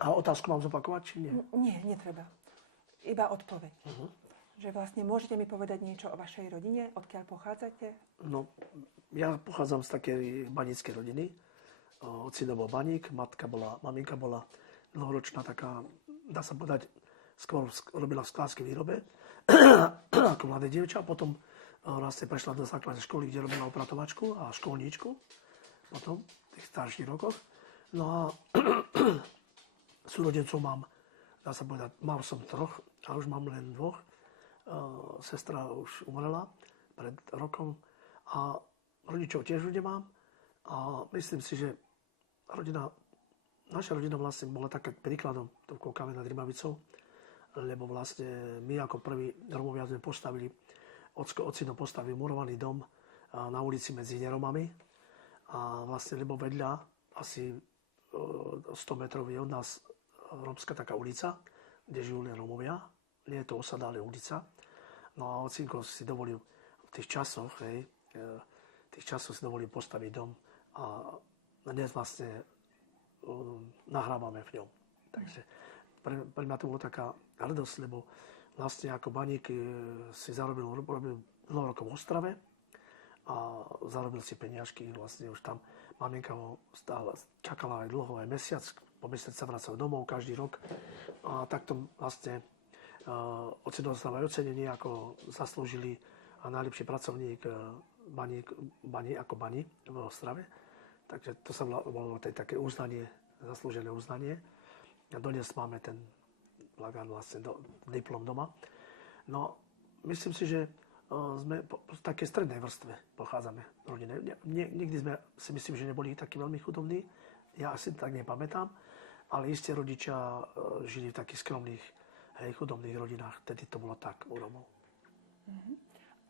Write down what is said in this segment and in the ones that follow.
A otázku mám zopakovať, či nie? Nie, netreba. Iba odpoveď. Že vlastne môžete mi povedať niečo o vašej rodine, odkiaľ pochádzate? No, ja pochádzam z takej baníckej rodiny. Ocino bol baník, maminka bola dlhoročná taká, dá sa povedať, skôr robila v sklárskej výrobe ako mladé dievča. Potom vlastne prešla do základnej školy, kde robila opratovačku a školníčku. Potom v tých starších rokoch. No a súrodencov mám, dá sa povedať, mal som 3 a už mám len 2. Sestra už umrela pred rokom a rodičov tiež už nemám. A myslím si, že naša rodina vlastne bola takým príkladom Kokave nad Rimavicou, lebo vlastne my ako prví Romovia sme postavili, ocino postavil murovaný dom na ulici medzi neromami a vlastne, lebo vedľa asi 100 metrov je od nás rómska taká ulica, kde žijú len Romovia. Nie je to osada, ale ulica. No a ocinko si dovolil v tých časoch, si dovolil postaviť dom a dnes vlastne nahrávame v ňom. Takže pre mňa to bola taká hrdosť, lebo vlastne ako baník si robil dlho rokov v Ostrave a zarobil si peniažky. Vlastne už tam maminka ho stále čakala aj dlho, aj mesiac. Po mesiac sa vracal domov každý rok. A takto vlastne ocino dostávajú ocenenie, ako zaslúžili a najlepší pracovník ako baní v Ostrave. Takže to sa bolo také uznanie, zaslúžené uznanie. A dodnes máme ten plagát vlastne diplom doma. No, myslím si, že sme z takej strednej vrstve pochádzame v rodine. Nikdy sme si myslím, že neboli takí veľmi chudobní. Ja asi tak nepamätám. Ale isté rodičia žili v takých skromných, chudobných rodinách. Tedy to bolo tak u Romov.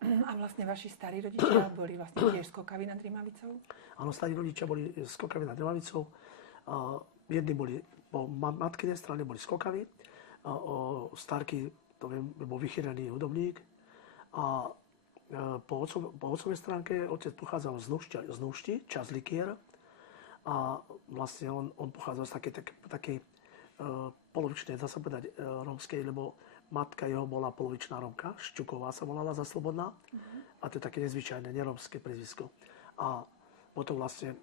A vlastne vaši starí rodičia boli vlastne tiež z Kokavy nad Rimavicou? Áno, starí rodičia boli z Kokavy nad Rimavicou. Jedni boli po matkinej strane boli z Kokavy. Starky, to viem, bol vychýrený hudobník. A po otcovej stránke otec pochádzal z Núšti, čas Likier. A vlastne on pochádzal z takej polovičnej, dá sa povedať, rómskej, lebo matka jeho bola polovičná Rómka, Šťuková sa volala za Slobodná. A to je také nezvyčajné, nerómske prízvisko. A potom vlastne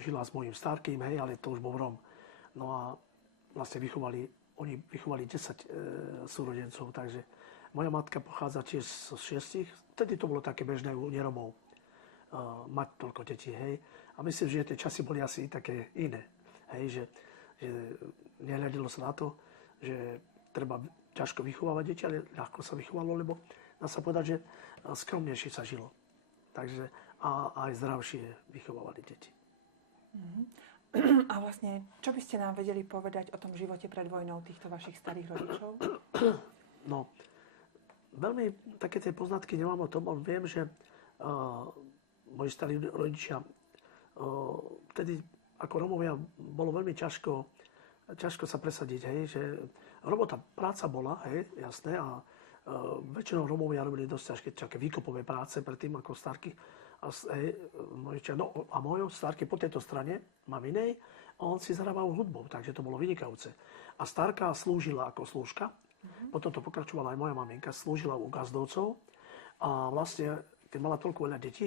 žila s mojím starkým, ale to už bol Róm. No a vlastne oni vychovali 10 súrodencov, takže moja matka pochádza tiež z 6. Vtedy to bolo také bežné u neromov mať toľko detí, A myslím, že tie časy boli asi také iné, že nehľadilo sa na to, že treba ťažko vychovávať deti, ale ľahko sa vychovalo, lebo dá sa povedať, že skromnejšie sa žilo. Takže a aj zdravšie vychovávali deti. A vlastne, čo by ste nám vedeli povedať o tom živote pred vojnou týchto vašich starých rodičov? No, veľmi také tie poznatky nemám o tom, ale viem, že moji starí rodičia vtedy ako Romovia bolo veľmi ťažko sa presadiť, že robota, práca bola, jasné, a väčšinou Romovia robili dosť ťažké výkopové práce predtým ako starky. A môj starky po tejto strane, maminej, on si zarábal hudbou, takže to bolo vynikajúce. A starka slúžila ako slúžka, potom to pokračovala aj moja maminka, slúžila u gazdovcov a vlastne, keď mala toľko veľa detí,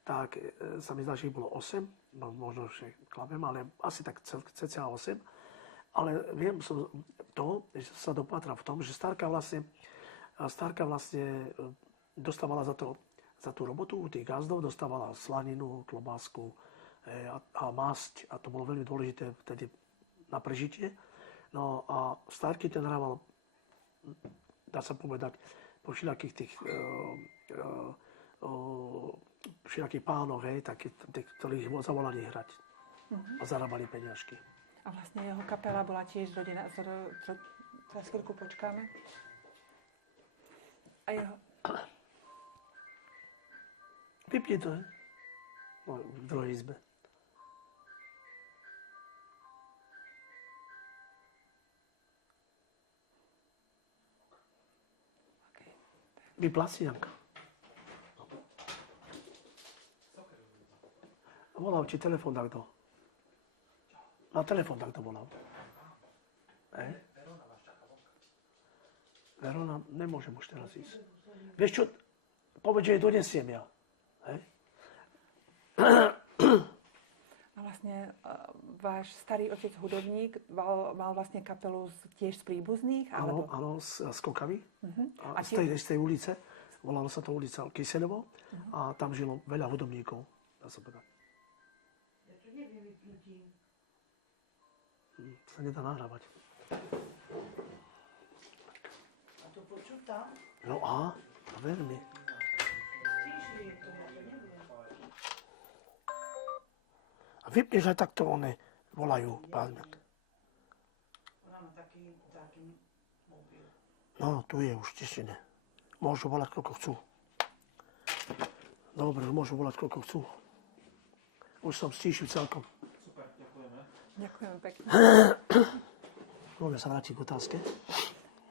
tak sa mi zdá, že ich bolo 8, možno že klamem, ale asi tak cca 8. Ale viem som to, že sa dopátra v tom, že starka vlastne dostávala za tú robotu u tých gazdov, dostávala slaninu, klobásku a masť. A to bolo veľmi dôležité vtedy na prežitie. No a starky ten hrával, dá sa povedať, po všelijakých tých všelijakých pánoch, ktorých zavolali hrať a zarábali peniažky. A vlastne jeho kapela bola tiež rodina. Teraz chvíľku počkáme. A jeho... Vypni to, No, v druhej izbe. Okay. Vypla si, Janka. Volal ti telefon takto. Na telefon takto volal. Hej. Verona, nemôžem už teraz ísť. Vieš čo, povedz, že jej donesiem ja. Hej. A vlastne váš starý otec hudobník mal vlastne kapelu tiež z príbuzných? Áno, Alebo... áno, z Kokavy. A Z tej ulice. Volalo sa to ulica Kyseľovo. A tam žilo veľa hudobníkov, dá sa povedať. Ja to neviem vypnutím. Sa nedá nahrávať. A to počuť tam? No a veľmi. Stíšli to, ja to neviem. A vypneš aj takto one volajú pázmek. Ona má taký mobil. No, tu je už tišine. Môžu volať, koľko chcú. Dobre, môžu volať, koľko chcú. Už som stíšil celkom. Super, ďakujeme. Ďakujem pekne. Môžeme sa vrátiť k otázke.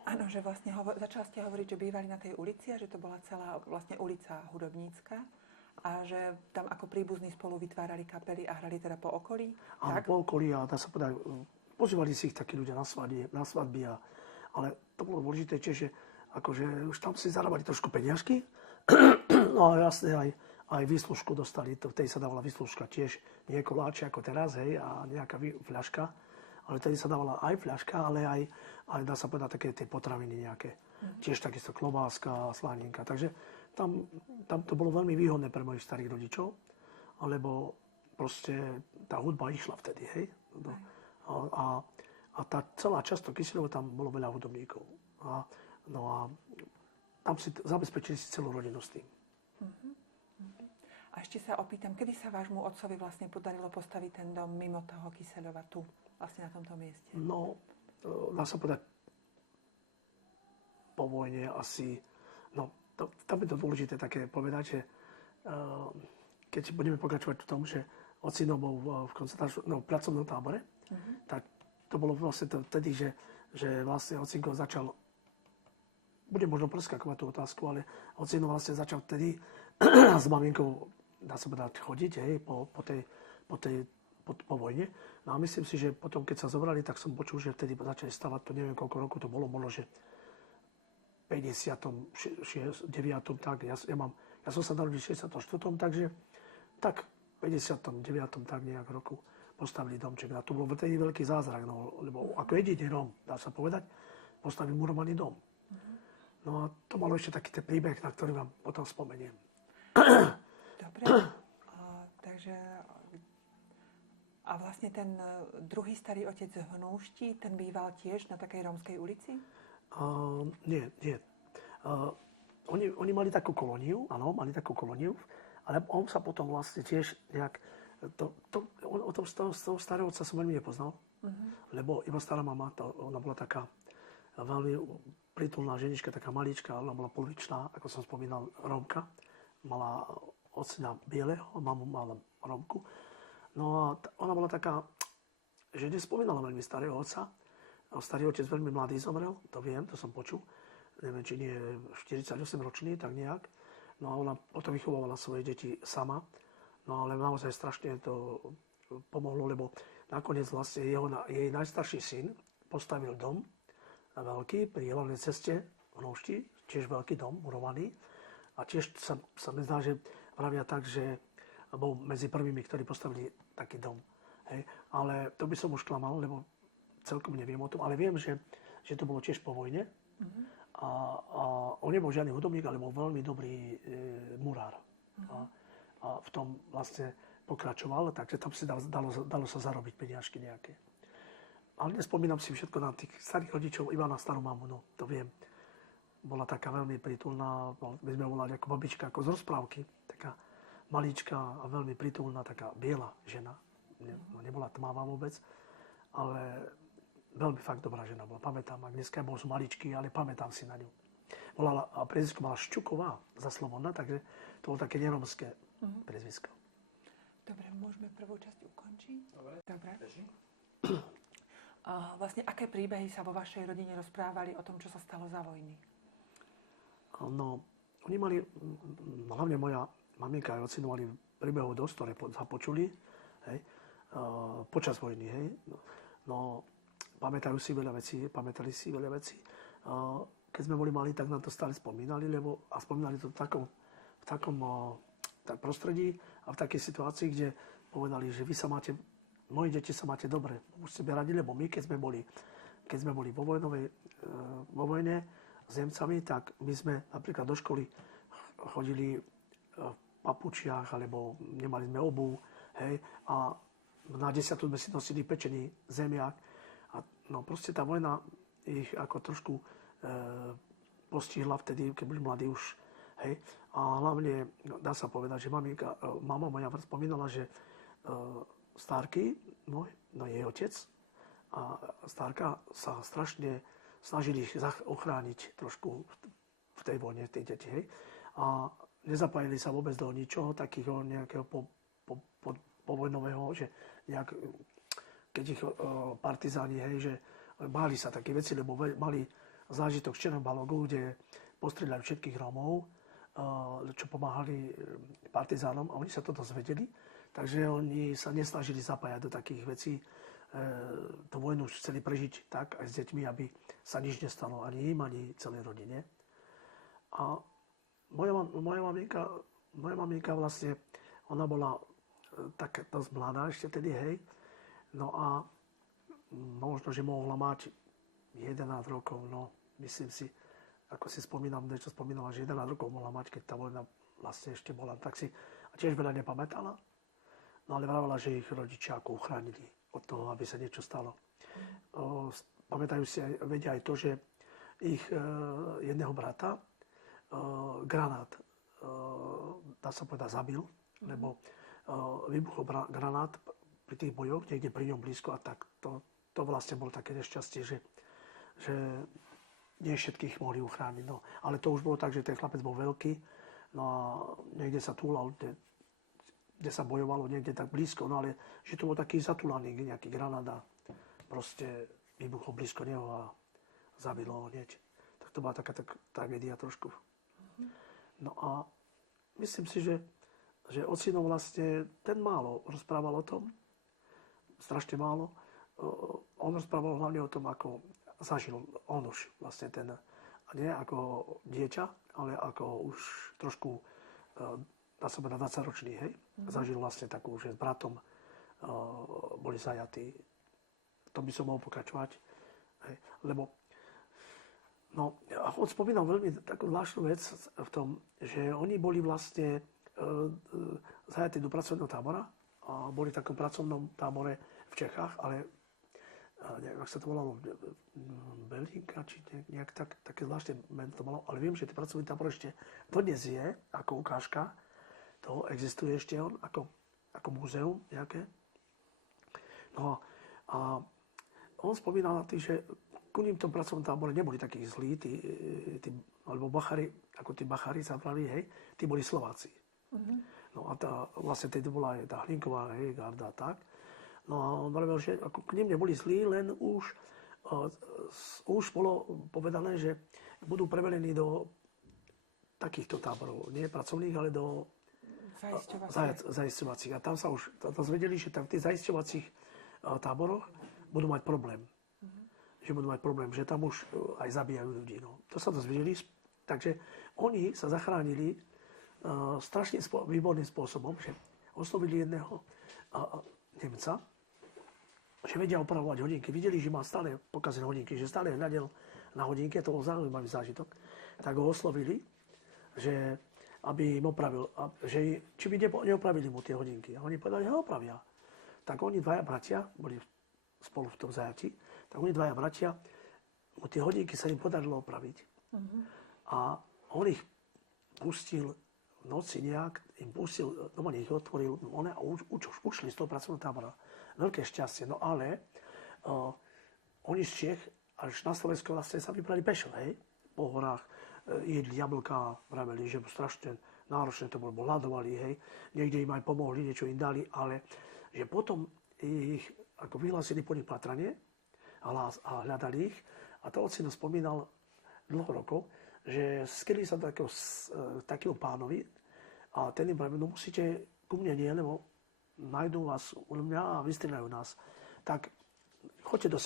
Áno, že vlastne začal ste hovoriť, že bývali na tej ulici a že to bola celá vlastne ulica hudobnícka a že tam ako príbuzní spolu vytvárali kapely a hrali teda po okolí. Áno, Tak? po okolí a dá sa povedať, pozývali si ich takí ľudia na svadby ale to bolo dôležité tiež, že akože už tam si zarábali trošku peniažky, no a jasne aj výslužku dostali, vtedy sa dávala výslužka tiež, nie koláče ako teraz, hej, a nejaká fľaška, ale vtedy sa dávala aj fľaška, ale aj dá sa povedať také tie potraviny nejaké. Tiež takisto klobáska, slaninka, takže tam to bolo veľmi výhodné pre mojich starých rodičov, lebo proste tá hudba išla vtedy, hej. A tá celá časť Kyseľova, tam bolo veľa hudobníkov. A tam si zabezpečili si celú rodinu s tým. A ešte sa opýtam, kedy sa vášmu otcovi vlastne podarilo postaviť ten dom mimo toho Kyseľova tu, vlastne na tomto mieste? No, dá sa povedať, po vojne asi, no, tam je to dôležité také povedať, že keď budeme pokračovať v tom, že ocino bol v pracovnom tábore, tak to bolo vlastne vtedy, že vlastne ocinko začal, budem možno preskakovať tú otázku, ale ocino vlastne začal vtedy s maminkou, dá sa povedať, chodiť, hej, po vojne. No a myslím si, že potom, keď sa zobrali, tak som počul, že vtedy začali stavať, to neviem, koľko rokov to bolo, že 59. tak, ja som sa narodil v 64. takže tak v 59. tak nejak roku postavili domček. A to bol vtedy veľký zázrak, no, lebo ako jediný Róm, dá sa povedať, postavili murovaný dom. No a to malo ešte taký ten príbeh, na ktorý vám potom spomeniem. Dobre. Takže a vlastne ten druhý starý otec z Hnúšti, ten býval tiež na takej rómskej ulici? Nie. Oni mali takú kolóniu, áno, ale on sa potom vlastne tiež nejak, o tom z toho starého otca som veľmi nepoznal, lebo iba stará mama, ona bola taká veľmi prítulná ženička, taká maličká, ona bola polovičná, ako som spomínal, Rómka, mala ocina bieleho, mamu mala Rómku. No a ona bola taká, že nespomínala veľmi starého otca. Starý otec veľmi mladý zomrel, to viem, to som počul. Neviem, či nie 48 ročný, tak nejak. No a ona potom vychovávala svoje deti sama. No ale naozaj strašne to pomohlo, lebo nakoniec vlastne jej najstarší syn postavil dom veľký pri hlavnej ceste v Hnúšti, tiež veľký dom, murovaný. A tiež sa mi zdá, že vravia tak, že bol medzi prvými, ktorí postavili taký dom. Hej. Ale to by som už klamal, lebo celkom neviem o tom, ale viem, že to bolo tiež po vojne. A on nebol žiadny hudobník, ale bol veľmi dobrý murár. A v tom vlastne pokračoval, takže tam si dalo sa zarobiť peniažky nejaké. Ale nespomínam si všetko na tých starých rodičov, iba na starú mamu, no to viem. Bola taká veľmi prítulná, my sme volali ako babička, ako z rozprávky, taká maličká a veľmi prítulná, taká biela žena. No, nebola tmavá vôbec, ale veľmi fakt dobrá žena bola. Pamätám, ak dneska bol maličký, ale pamätám si na ňu. A priezvisko mala Šťuková za Slobodná, takže to bolo také neromské priezvisko. Dobre, môžeme prvú časť ukončiť? Dobre. Beží. A vlastne, aké príbehy sa vo vašej rodine rozprávali o tom, čo sa stalo za vojny? No, oni mali, hlavne moja maminka aj ocino mali príbehov dosť, ktoré započuli, hej, počas vojny, hej. No, pamätali si veľa vecí. Keď sme boli mali, tak nám to stále spomínali, a spomínali to v takom tak prostredí a v takej situácii, kde povedali, že moji deti sa máte dobre, už sebe radi, lebo my, keď sme boli vo vojne s Nemcami, tak my sme napríklad do školy chodili v papučiach, alebo nemali sme obuv, hej, a na 10. sme si nosili pečený zemiak. A no proste tá vojna ich ako trošku postihla vtedy, keď boli mladí už, hej. A hlavne, dá sa povedať, že mama moja spomínala, že Stárky, jej otec a Stárka sa strašne snažili ich ochrániť trošku v tej vojne, tej deti, hej. A nezapájali sa vôbec do ničoho takého nejakého povojnového, že nejak, keď ich partizáni, hej, že báli sa také veci, lebo mali zážitok z Černobalogu, kde postrieľali všetkých Rómov, čo pomáhali partizánom, a oni sa to dozvedeli, takže oni sa nesnažili zapájať do takých vecí. Tú vojnu chceli prežiť tak aj s deťmi, aby sa nič nestalo ani im, ani celej rodine. A moja maminka vlastne, ona bola tak dosť mladá ešte tedy, hej. No a možno, že mohla mať 11 rokov, no myslím si, ako si spomínam, niečo spomínala, že 11 rokov mohla mať, keď tá vojna vlastne ešte bola, tak si a tiež veľa nepamätala. No ale vravala, že ich rodičia ako uchránili od toho, aby sa niečo stalo. Pamätajú si vedia aj to, že ich jedného brata granát, dá sa povedať, zabil, lebo vybuchol granát pri tých bojoch, niekde pri ňom blízko, a tak to vlastne bolo také nešťastie, že nie všetkých mohli uchrániť. No. Ale to už bolo tak, že ten chlapec bol veľký, no a niekde sa túlal, kde sa bojovalo, niekde tak blízko, no ale že to bol taký zatúlaný nejaký granát a proste vybuchol blízko neho a zabilo ho hneď. Tak to bola taká tragédia trošku. No a myslím si, že ocino vlastne ten málo rozprával o tom, strašne málo. On rozprával hlavne o tom, ako zažil on už vlastne ten, nie ako dieťa, ale ako už trošku, dá sa povedať, 20-ročný, hej. Zažil vlastne takú, že s bratom boli zajatí. To by som mohol pokračovať, hej. Lebo on spomínal veľmi takú zvláštnu vec v tom, že oni boli vlastne zajatí do pracovného tábora a boli v takom pracovnom tábore v Čechách, ale neviem, ak sa to volalo, Belinka, či nejak také zvláštne meno to malo, ale viem, že ten pracovný tábor ešte dodnes je, ako ukážka, toho existuje ešte on, ako múzeum nejaké. No a on spomínal na tým, že ku ním v tom pracovnom tábore neboli takí zlí, alebo bachári, ako tí bachári sa pravili, hej, tí boli Slováci. No a vlastne tedy bola aj tá Hlinková, hej, garda a tak. No a on vravel, že ako k ním neboli zlí, len už bolo povedané, že budú prevelení do takýchto táborov. Nie pracovných, ale do zaisťovacích. A tam sa už dozvedeli, že tam v tých zaisťovacích táboroch budú mať problém. Že budú mať problém, že tam už aj zabíjajú ľudí. No. To sa dozvedeli. Takže oni sa zachránili strašne výborným spôsobom, že oslovili jedného Nemca, že vedia opravovať hodinky. Videli, že má stále pokazené hodinky, že stále hľadel na hodinky, to bol zaujímavý zážitok. Tak ho oslovili, že aby im opravil, že či by neopravili mu tie hodinky. A oni povedali, že ho opravia. Tak oni dvaja bratia, boli spolu v tom zajati, tak oni dvaja bratia, mu tie hodinky sa im podarilo opraviť. A on ich pustil v noci nejak, im pustil, normálne ich otvoril, one ušli z toho pracovného tábora. Veľké šťastie, no ale oni z Čech až na Slovensko vlastne sa vybrali pešo, hej, po horách, jedli jablká, vraveli, že strašne náročné to bolo, hľadovali, hej, niekde im aj pomohli, niečo im dali, ale že potom ich ako vyhlásili po nich patranie a hľadali ich, a to ocino spomínal dlho rokov, že skryli sa takého pánovi a ten im pravil, no musíte ku mne nie, lebo nájdú vás u mňa a vystrieľajú nás. Tak choďte do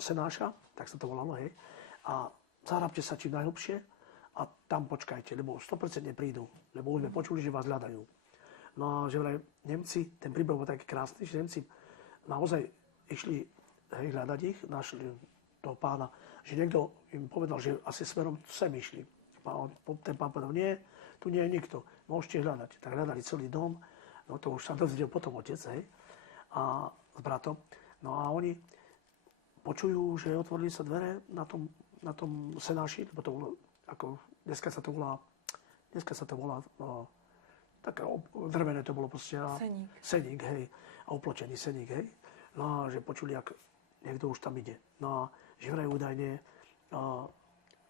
Senáša, tak sa to volalo, hej, a zahrabte sa čím najhlbšie a tam počkajte, lebo 100% prídu, lebo už sme počuli, že vás hľadajú. No a že vraj Nemci, ten príbeh bol taký krásny, že Nemci naozaj išli hľadať ich, našli toho pána, že niekto im povedal, že asi smerom sem išli. Ten pán povedal, nie, tu nie je nikto, môžete hľadať. Tak hľadali celý dom, no to už sa dozvedel potom otec, hej, a s bratom. No a oni počujú, že otvorili sa dvere na tom Senáši, lebo to bolo, ako dneska sa to volá, no, také drevené to bolo proste. Seník, hej, a upločený seník, hej. No a že počuli, ak niekto už tam ide. No a že vraj údajne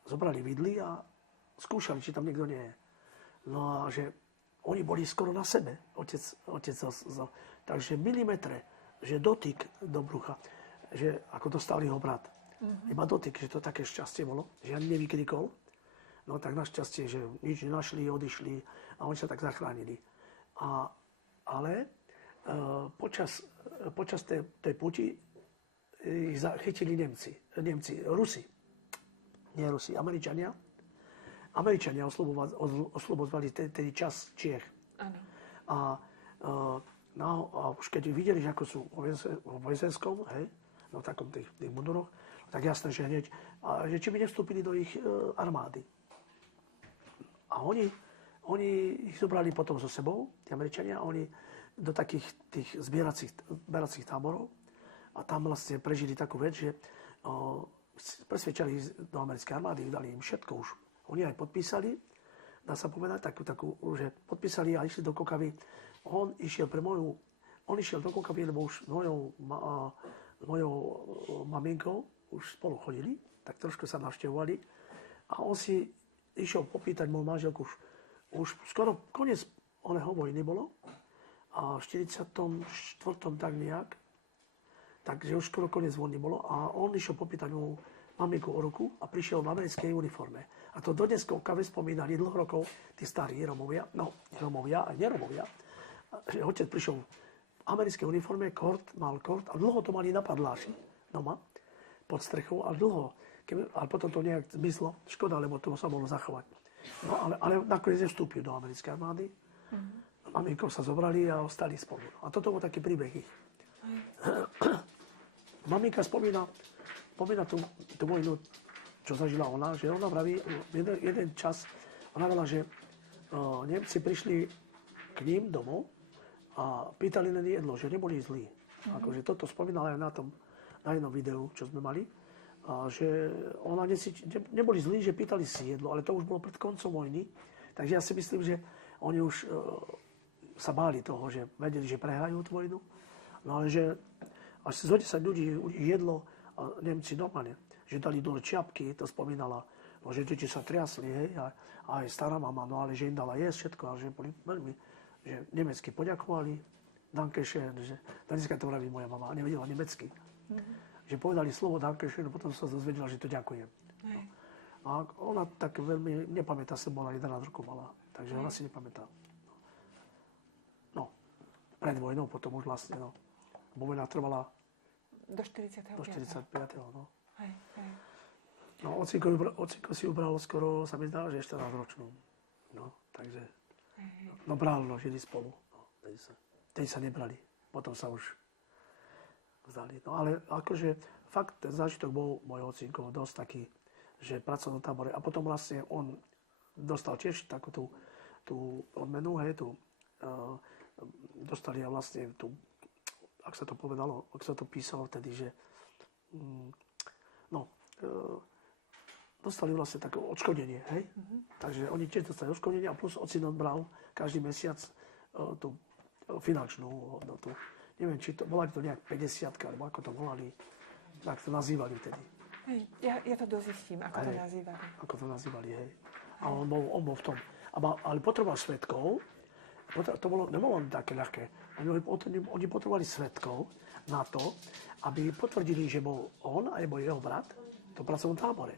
zobrali vidly a skúšali, či tam niekto nie je. No a že oni boli skoro na sebe, otec takže milimetre, že dotyk do brucha, že ako dostal jeho brat. Iba dotyk, že to také šťastie bolo, že ani nevykrikol. No tak našťastie, že nič nenašli, odišli a oni sa tak zachránili. Ale počas tej puti ich chytili Rusi, Američania. Američania oslobozovali tedy čas Čiech. Áno. A už keď videli, že ako sú vo vojenskom, hej, no v takom tých munduroch, tak jasné, že hneď, že či by nevstúpili do ich armády. A oni ich zobrali potom so sebou, tí Američania, oni do takých tých zbieracích táborov a tam vlastne prežili takú vec, že presvedčali do americkej armády, dali im všetko už. Oni aj podpísali, dá sa povedať, takú, že podpísali a išli do Kokavy. On išiel do Kokavy, lebo už s mojou maminkou už spolu chodili, tak trošku sa navštevovali. A on si išiel popýtať moju manželku, už skoro koniec oného vojny bolo. A v 44. tak nejak, takže už skoro koniec vojny bolo. A on išiel popýtať moju maminku o ruku a prišiel v americkej uniforme. A to dodnes v Kokave spomínali dlho rokov tí starí Romovia, aj neromovia, že otec prišiel v americkej uniforme, mal kort a dlho to mali na padláši doma, pod strechou a dlho. Ale potom to nejak zmizlo, škoda, lebo to sa mohlo zachovať. No ale nakoniec vstúpil do americkej armády. Maminkou sa zobrali a ostali spolu. A toto bol taký príbeh ich. Maminka spomína tú vojnu, čo zažila ona, že ona vraví, jeden čas, ona vravala, že Nemci prišli k ním domov a pýtali len jedlo, že neboli zlí. Akože toto spomínala aj na jednom videu, čo sme mali, a že ona neboli zlí, že pýtali si jedlo, ale to už bolo pred koncom vojny. Takže ja si myslím, že oni už sa báli toho, že vedeli, že prehrajú tú vojnu. No ale že až zo 10 ľudí jedlo a Nemci normálne, že dali dole čiapky, to spomínala, no, že deti sa triasli, hej, a aj stará mama, no ale že im dala jesť všetko, a že boli veľmi, že nemecky poďakovali, Dankeschön, že dneska to vraví moja mama, nevedela nemecky. Že povedali slovo Dankeschön, a potom sa dozvedela, že to ďakujem. No. A ona tak veľmi nepamätá sa, bola 11 rokov mala, takže ona si nepamätá. No, pred vojnou potom už vlastne, no. Vojna trvala do 45. Do 45. No. Hej. No, ociko si ubral skoro, sa mi zdá, že 14 ročnú. No, takže, no bral, no, žili spolu. No, tedy sa nebrali, potom sa už vzdali. No, ale akože, fakt, ten zážitok bol môj ocino dosť taký, že pracoval na tábore. A potom vlastne on dostal tiež takú tú odmenu, hej, dostali ja vlastne tú, ak sa to povedalo, ak sa to písalo vtedy, že dostali vlastne také odškodnenie, hej? Takže oni tiež dostali odškodnenie a plus ocino bral každý mesiac tú finančnú hodnotu. Neviem, či to volali to nejak 50-ka, alebo ako to volali, tak to nazývali vtedy. Hej, ja to dozistím, ako to nazývali. Ako to nazývali, hej. A on bol v tom. Ale potreboval svedkov, nebolo také ľahké. Oni potrebovali svedkov na to, aby potvrdili, že bol on alebo jeho brat v tom pracovnom tábore.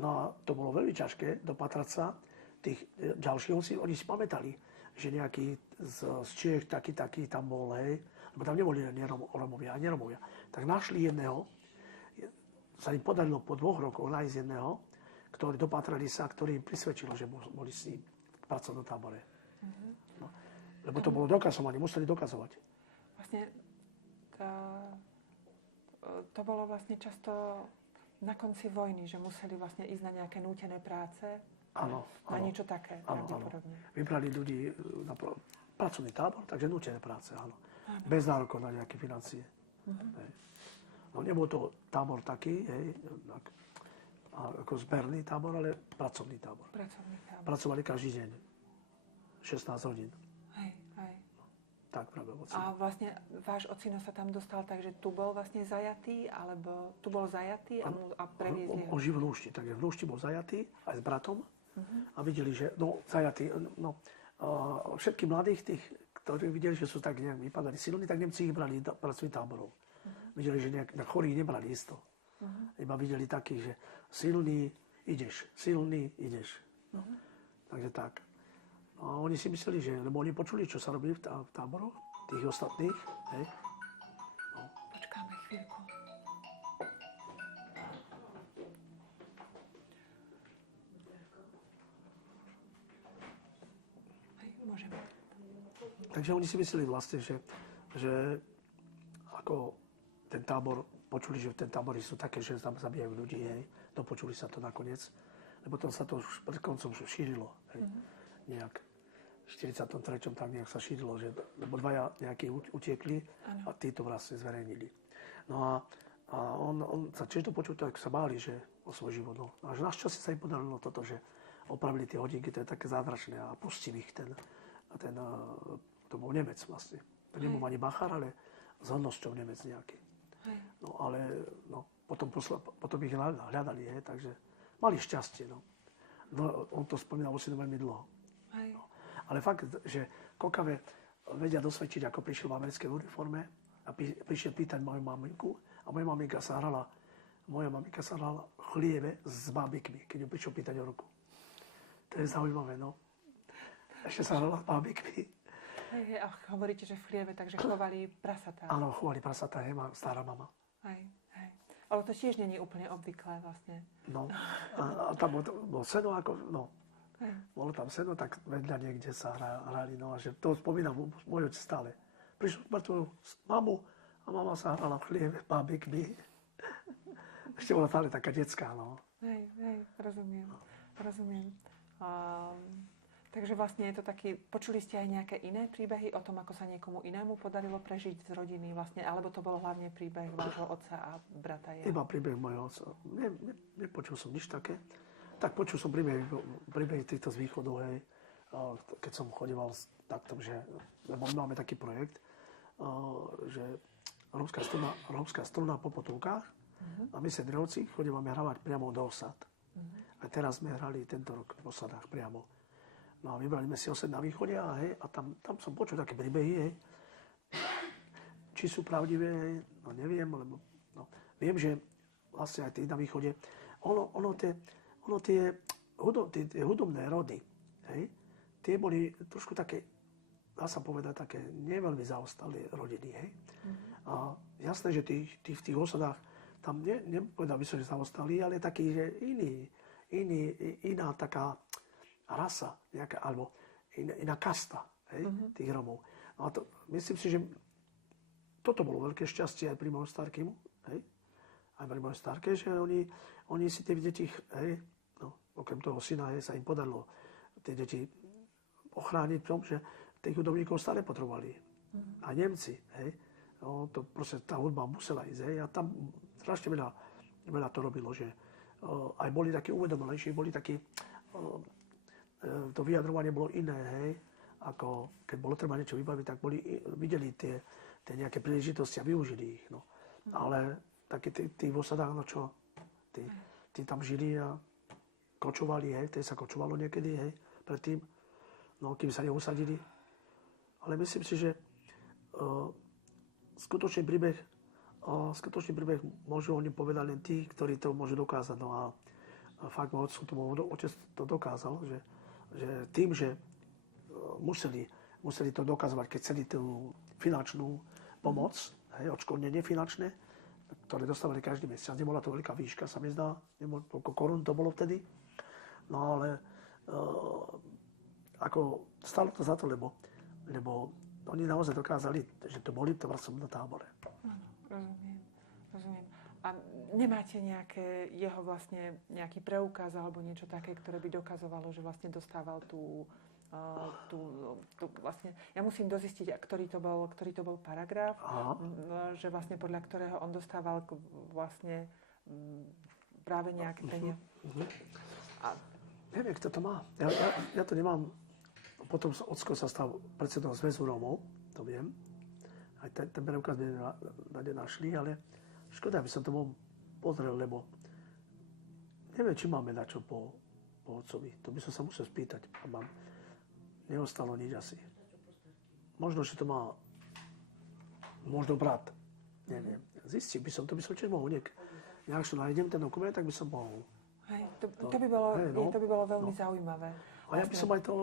No a to bolo veľmi ťažké dopatrať sa tých ďalších. Oni si pamätali, že nejaký z Čiech taký tam bol, hej. Lebo tam neboli len Romovia a neromovia. tak našli jedného, sa im podarilo po 2 rokoch nájsť jedného, ktorí dopatrali sa, ktorý im prisvedčilo, že boli s ním v pracovnom tábore. No, lebo to bolo dokazované, museli dokazovať. Vlastne to bolo vlastne často na konci vojny, že museli vlastne ísť na nejaké nútené práce. Áno, Na niečo také, áno. pravdepodobne. Vybrali ľudí na pracovný tábor, takže nútené práce, áno. Bez nárokov na nejaké financie. Hej. No nebol to tábor taký, hej, ako zberný tábor, ale pracovný tábor. Pracovný tábor. Pracovali každý deň. 16 hodín. Hej. Tak práve ocino. A vlastne váš ocino sa tam dostal tak, že tu bol vlastne zajatý, alebo tu bol zajatý a previezli ho. On žil v Lúšti, takže v Lúšti bol zajatý aj s bratom a videli, že zajatý, všetky mladých tých, ktorí videli, že sú tak nejak vypadali silní, tak Nemci ich brali do pracovných táborov. Videli, že nejak chorých nebrali isto. Iba videli takých, že silný ideš. Takže tak. A oni si mysleli, že, lebo oni počuli, čo sa robí v táboroch, tých ostatných, hej. Počkáme chvíľku. Hej, môžeme. Takže oni si mysleli vlastne, že ako ten tábor, počuli, že ten tábory sú také, že tam zabíjajú ľudí, hej. Dopočuli sa to nakoniec, lebo tam sa to už pred koncom šírilo, hej. Nejak. V 43. tak nejak sa šírilo, že, lebo dvaja nejakí utiekli a tí to vlastne zverejnili. No a on sa tiež to počul, tak sa báli, že o svoj život. No. Až našťastie sa im podarilo toto, že opravili tie hodinky, to je také zázračné a pustili ich to bol Nemec vlastne. To nebol ani Bachar, ale s hodnosťou Nemec nejaký. No ale potom ich hľadali, takže mali šťastie. No, on to spomínal už veľmi dlho. No. Ale fakt, že kokave vedia dosvedčiť, ako prišiel v americkej uniforme a prišiel pýtať moju maminku a moja maminka sa hrala v chlieve s bábikmi, keď ju prišiel pýtať o ruku. To je zaujímavé, no. Ešte sa hrala s bábikmi. Hej, a hovoríte, že v chlieve, takže chovali prasatá. Áno, chovali prasatá, stará mama. Hej. Ale to tiež nie je úplne obvyklé vlastne. No, a tam bol seno ako, bolo tam seno, tak vedľa niekde sa hrali, no a že to spomínam môj otec stále. Prišiel mŕtvoju mamu a mama sa hrala v chlieve s bábikmi. Ešte bola stále taká detská, no. Hej, rozumiem. Takže vlastne je to taký, počuli ste aj nejaké iné príbehy o tom, ako sa niekomu inému podarilo prežiť z rodiny vlastne, alebo to bol hlavne príbeh vášho otca a brata jeho? Iba príbeh môjho otca. Nepočul som nič také. Tak počul som príbehy týchto z východu, hej, keď som chodieval takto, lebo máme taký projekt, že rómska struna po potulkách a my Sedrovci chodívame hravať priamo do osad. A teraz sme hrali tento rok v osadách priamo. No a vybrali sme si osad na východe a tam som počul také príbehy, hej. Či sú pravdivé, hej, no neviem, lebo viem, že vlastne aj tí na východe, tie hudobné rody, hej, tie boli trošku také, dá sa povedať, také neveľmi zaostalé rodiny, hej. A jasné, že v tých osadách, tam nepovedal by som, že zaostalí, ale taký, že iná taká rasa, nejaká, alebo iná kasta, hej, tých Romov. No a myslím si, že toto bolo veľké šťastie aj pri mojom starkému, hej, aj pri mojom starké, že oni si tie deti, hej, okrem toho syna, sa im podarilo tie deti ochrániť v tom, že tých hudobníkov stále potrebovali. A Nemci, hej. No, to proste tá hudba musela ísť, hej. A tam strašne veľa to robilo, že aj boli takí uvedomelejší, boli takí, to vyjadrovanie bolo iné, hej. Ako keď bolo treba niečo vybaviť, tak videli tie nejaké príležitosti a využili ich, no. Ale takí tí v osadách, no čo, tí tam žili a kočovali, hej, tej sa kočovalo niekedy, hej, predtým, no, kým sa neusadili. Ale myslím si, že skutočný príbeh môžu oni povedať len tí, ktorí to môžu dokázať. No a fakt môj otec to dokázal, že tým, že museli to dokazovať, keď chceli tú finančnú pomoc, hej, odškodnenie finančné, ktoré dostávali každý mesiac. Nebola to veľká výška, sa mi zdá, koľko korún to bolo vtedy. No ale ako stalo to za to, lebo oni naozaj dokázali, že to boli v tom pracovnom tábore. Áno, rozumiem. A nemáte jeho vlastne nejaký preukaz alebo niečo také, ktoré by dokazovalo, že vlastne dostával tú vlastne, ja musím dozistiť, ktorý to bol paragraf, že vlastne podľa ktorého on dostával vlastne práve nejaké peniaze. A neviem, kto to má. Ja to nemám. Potom Ocko sa stal predsedom Zväzu Rómov, to viem. Aj ten preukaz by našli, ale škoda, aby som to bol pozrel, lebo neviem, či máme na čo po otcovi. To by som sa musel spýtať. Neostalo nič asi. Možno, že to má možno brat. Neviem. Zistím by som, to by som tiež mohol nejak čo nájdem ten dokument, tak by som mohol. Hej, to by bolo veľmi zaujímavé. A ja by som aj to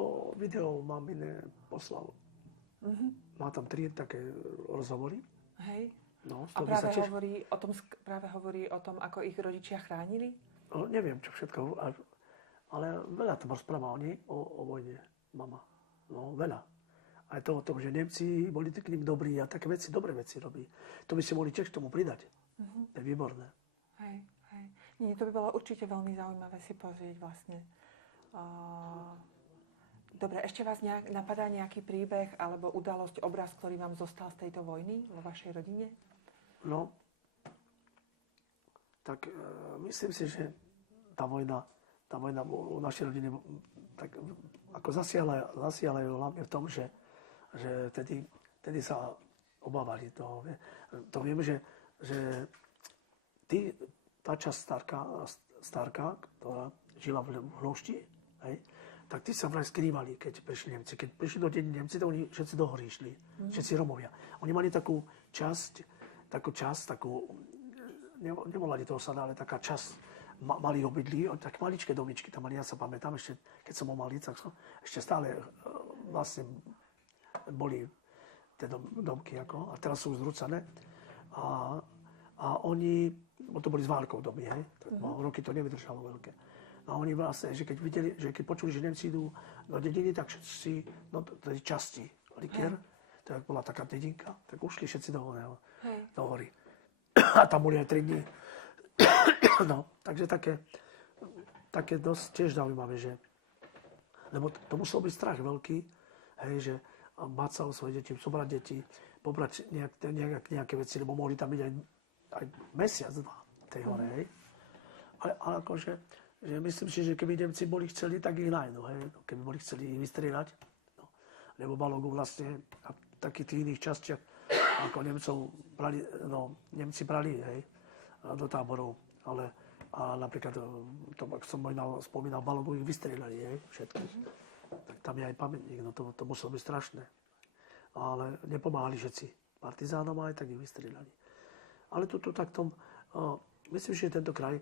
video mám iné poslal. Má tam 3 také rozhovory. Hej. No, a práve hovorí o tom, ako ich rodičia chránili? No, neviem, čo všetko, ale veľa tam rozpráva o vojne, mama. No, veľa. Aj to o tom, že Nemci boli k ním dobrí a také veci, dobré veci robí. To by si mohli tiež k tomu pridať. To je výborné. Hej. Nie, to by bolo určite veľmi zaujímavé si pozrieť vlastne. Dobre, ešte vás napadá nejaký príbeh alebo udalosť, obraz, ktorý vám zostal z tejto vojny vo vašej rodine? No, tak myslím si, že tá vojna u našej rodiny tak ako zasiahla hlavne v tom, že tedy sa obávali toho. To viem, že tá časť Starka, ktorá žila v Hlošti, tak tí sa vraj skrývali, keď prišli Nemci. Keď prišli do dediny Nemci, to oni všetci do hory išli. Všetci Romovia. Oni mali takú časť, nevolali toho sada, ale taká časť malých obydlí, také maličké domičky tam mali, ja sa pamätám, ešte keď som bol malý, tak ešte stále vlastne boli tie domky, a teraz sú zrúcané. A oni, to boli z válkov domy, hej? Roky to nevydržalo veľké. A oni vlastne, že keď videli, že keď počuli, že Nemci idú do dediny, tak všetci, do tej časti Likier, to bola taká dedinka, tak ušli všetci do hory. A tam boli aj 3 dní. No, takže také dosť tiež zaujímavé, že, lebo to musel byť strach veľký, hej, že báť sa o svoje deti, zobrať deti, pobrať nejaké veci, lebo mohli tam byť aj mesiac, 2 tej hore, hej. Ale akože, že myslím si, že keby Nemci boli chceli, tak ich nájdu, hej. Keby boli chceli ich vystrieľať. No. Lebo Balogu vlastne a v takých tých iných častiach ako Nemci brali, hej, do táborov. Ale napríklad, to, ak som spomínal, Balogu ich vystrieľali, hej, všetkých. Tak tam je aj pamätník, no to muselo byť strašné. Ale nepomáhali všetci partizánom, aj tak ich vystrieľali. Ale tu takto, myslím, že tento kraj,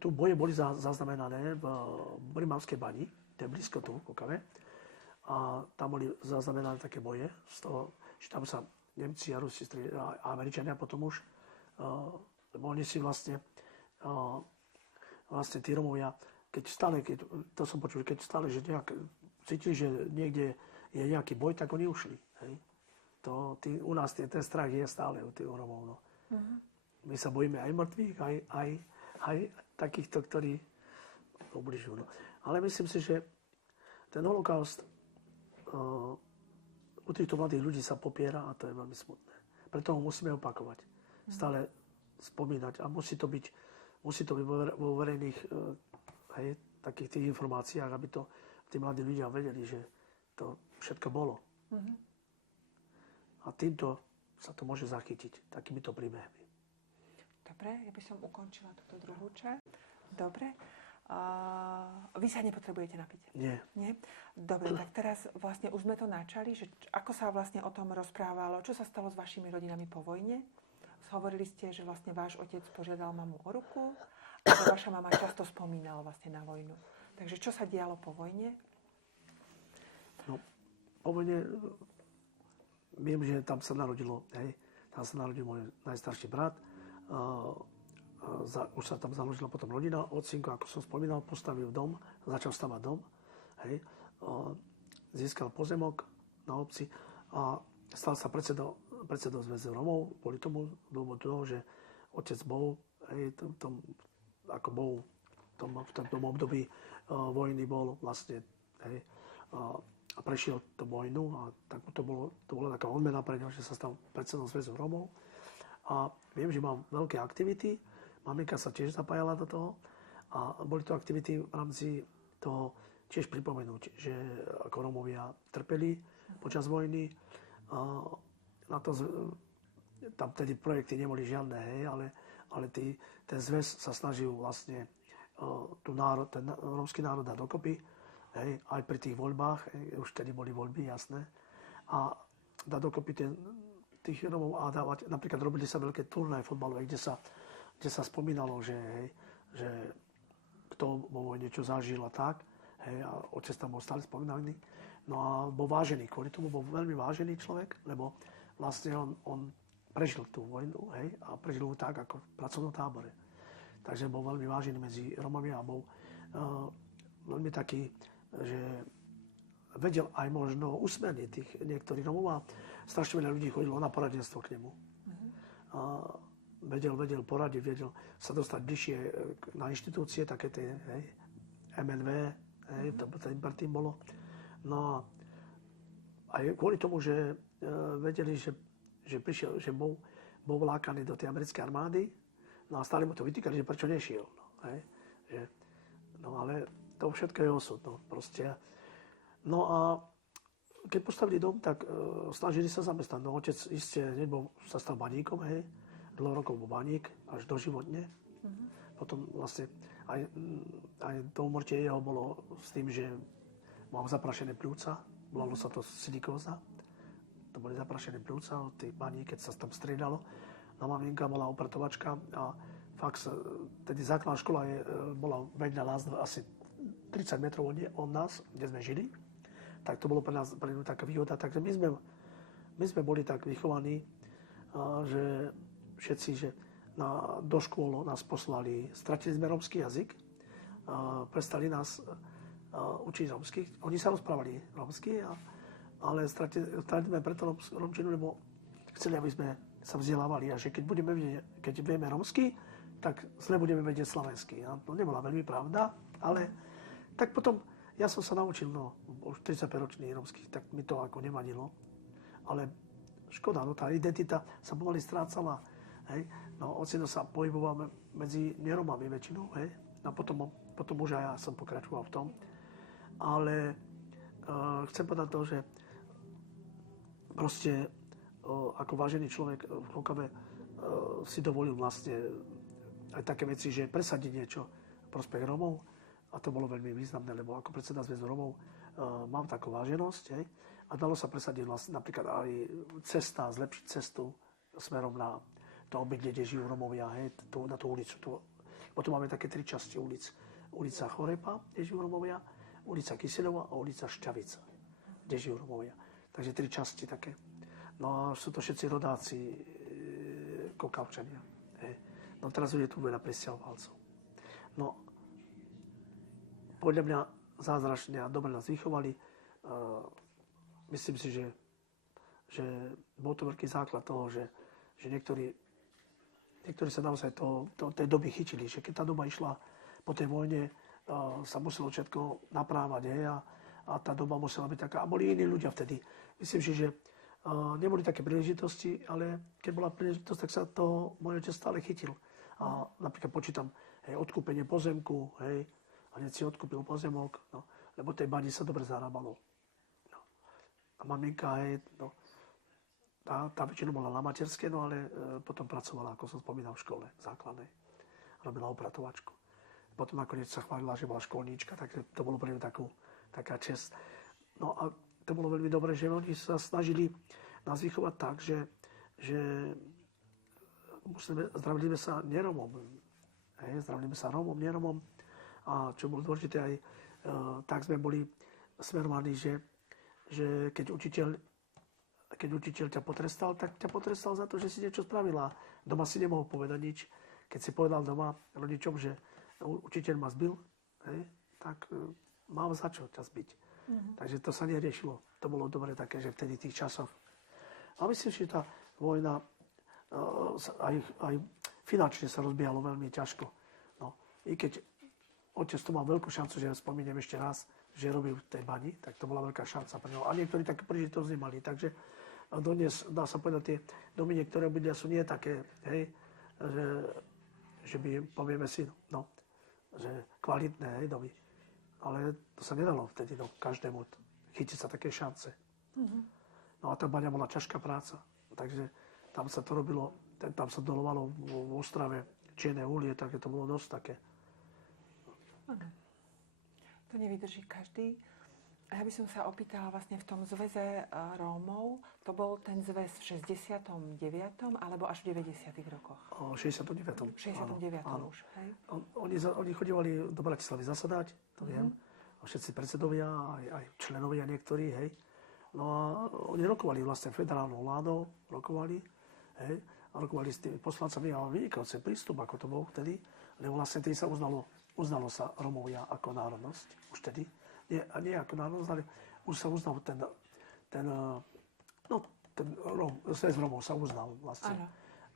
tu boje boli zaznamenané v Rimavskej bani, to je blízko tu, v Kokave. A tam boli zaznamenané také boje, z toho, že tam sa Nemci a Rusi a Američania potom už, lebo oni si vlastne tí Romovia, to som počul, keď stále, že cítili, že niekde je nejaký boj, tak oni ušli. Hej. U nás ten strach je stále u tých Romov. No. My sa bojíme aj mŕtvych, aj takýchto, ktorí obližujú. No. Ale myslím si, že ten holokaust u týchto mladých ľudí sa popiera a to je veľmi smutné. Preto ho musíme opakovať. Stále spomínať a musí to byť vo verejných takých tých informáciách, aby to tí mladí ľudia vedeli, že to všetko bolo. A týmto sa to môže zachytiť, takýmito príbehmi. Dobre, ja by som ukončila túto druhú časť. Dobre. Vy sa nepotrebujete napiť? Nie? Dobre, tak teraz vlastne už sme to načali, že ako sa vlastne o tom rozprávalo, čo sa stalo s vašimi rodinami po vojne. Hovorili ste, že vlastne váš otec požiadal mamu o ruku a že vaša mama často spomínala vlastne na vojnu. Takže čo sa dialo po vojne? No, po vojne viem, že tam sa narodil môj najstarší brat, už sa tam založila potom rodina. Otcinko, ako som spomínal, postavil dom, začal stavať dom. Hej. Získal pozemok na obci a stal sa predsedou Zväzu Romov kvôli tomu dôvodu toho, že otec bol, hej, ako bol v tom období vojny bol vlastne, hej, a prešiel tú vojnu a tak to bola taká odmena pre ňo, že sa stal predsedom Zväzu Romov. A viem, že mám veľké aktivity. Maminka sa tiež zapájala do toho a boli to aktivity v rámci toho tiež pripomenúť, že ako Romovia trpeli počas vojny. Na to, tam tedy projekty neboli žiadne, hej, ale ten zväz sa snažil vlastne ten rómsky národ dať dokopy, hej, aj pri tých voľbách, hej, už tedy boli voľby, jasné, a dať dokopy tých Rómov a dávať, napríklad robili sa veľké turnaje fotbalové, kde sa spomínalo, že kto vo vojne čo zažil a tak, hej, a otec tam bol stále spomínaný. No a bol vážený, kvôli tomu bol veľmi vážený človek, lebo vlastne on prežil tú vojnu, hej, a prežil ju tak, ako v pracovnom tábore. Takže bol veľmi vážený medzi Romami a bol veľmi taký, že vedel aj možno usmerniť tých niektorých Romov a strašne veľa ľudí chodilo na poradenstvo k nemu. A vedel poradiť, vedel sa dostať bližšie na inštitúcie, také tie, hej, MNV, hej, to tým bolo. No a aj kvôli tomu, že vedeli, že prišiel, že bol vlákaný do tej americkej armády, no a stále mu to vytýkali, že prečo nešiel. No, hej, no ale to všetko je osud, no, proste. No a keď postavili dom, tak snažili sa zamestnať. No otec iste sa stal baníkom, hej, dlho rokov bol baník, až doživotne. Potom vlastne aj to umrtie jeho bolo s tým, že mal zaprašené pľúca, volalo sa to silikóza. To boli zaprašené pľúca od tých baní, keď sa tam striedalo. No maminka bola opratovačka a fakt tedy základná škola bola vedľa nás asi 30 metrov od nás, kde sme žili. Tak to bolo pre ňu taká výhoda. Takže my sme boli tak vychovaní, že všetci, že do škôl nás poslali. Stratili sme rómsky jazyk, prestali nás učiť rómsky. Oni sa rozprávali rómsky, ale stratili sme preto rómčinu, lebo chceli, aby sme sa vzdelávali. A že keď vieme rómsky, tak zle budeme vedieť slovensky. A to nebola veľmi pravda, ale tak potom ja som sa naučil, už 35-ročný rómsky, tak mi to ako nevadilo. Ale škoda, tá identita sa pomaly strácala. Hej. No, ocino sa pohyboval medzi neromami väčšinou, hej. A potom už aj ja som pokračoval v tom. Ale chcem povedať to, že proste ako vážený človek v Klokave si dovolil vlastne aj také veci, že presadiť niečo v prospech Romov. A to bolo veľmi významné, lebo ako predseda Zväzu Romov mám takú váženosť. Hej. A dalo sa presadiť vlastne napríklad aj zlepšiť cestu smerom na to obydlie, kde žijú Romovia, hej, na tú ulicu. Potom máme také 3 časti ulic. Ulica Chorepa, kde žijú Romovia, ulica Kyselova a ulica Šťavica, kde žijú Romovia. Takže 3 časti také. No a sú to všetci rodáci Kokavčania. Hej. No teraz je tu veľa presťahovalcov. No, podľa mňa zázračne a dobre nás vychovali. Myslím si, že bol to veľký základ toho, že niektorí sa naozaj tej doby chytili, že keď tá doba išla po tej vojne, sa muselo všetko naprávať, hej, a tá doba musela byť taká. A boli iní ľudia vtedy. Myslím si, že neboli také príležitosti, ale keď bola príležitosť, tak sa toho môj otec stále chytil. A napríklad počítam, hej, odkúpenie pozemku, hej, a hneď si odkúpil pozemok, no, lebo tej bani sa dobre zarábalo. No. A maminka, hej, no, tá väčšinou bola na materské, no ale potom pracovala, ako som spomínal, v škole základnej. Robila opratovačku. Potom nakoniec sa chválila, že bola školníčka, tak to bolo pre ňu taká čest. No a to bolo veľmi dobré, že oni sa snažili nás vychovať tak, že zdravili sme sa neromom. Zdravili sme sa Romom, neromom. A čo bolo dôležité aj, tak sme boli smerovaní, že keď učiteľ keď učiteľ ťa potrestal, tak ťa potrestal za to, že si niečo spravila. Doma si nemohol povedať nič. Keď si povedal doma rodičom, že učiteľ ma zbil, hej, tak mám za čo ťa zbiť. Takže to sa neriešilo. To bolo dobre také, že vtedy v tých časoch. A myslím, že tá vojna aj finančne sa rozbiehalo veľmi ťažko. No, i keď otec to mal veľkú šancu, že spomínam ešte raz, že robil v tej bani, tak to bola veľká šanca pre neho. A niektorí také príležitosť nemali. Takže dnes, dá sa povedať, tie domy niektoré obydlia sú nie také, hej, že by, povieme si, no, že kvalitné, hej, domy. Ale to sa nedalo vtedy každému chytiť sa také šance. No a tá baňa bola ťažká práca. Takže tam sa to robilo, tam sa dolovalo v Ostrave čierne uhlie, takže to bolo dosť také. Áno. To nevydrží každý. A ja by som sa opýtala vlastne v tom zväze Rómov, to bol ten zväz v 69. alebo až v 90. rokoch? V 69. 69. Áno. Už, hej? Oni chodívali do Bratislavy zasadať, to viem. A všetci predsedovia, aj členovia niektorí, hej. No a oni rokovali vlastne federálnou vládou, hej. A rokovali s tými poslancami a vynikajúci prístup, ako to bol vtedy. Lebo vlastne tým sa uznalo sa Rómovia ako národnosť, už tedy. Nie ako národnosť, ale už sa uznal ten Zväz Rómov sa uznal vlastne. Áno.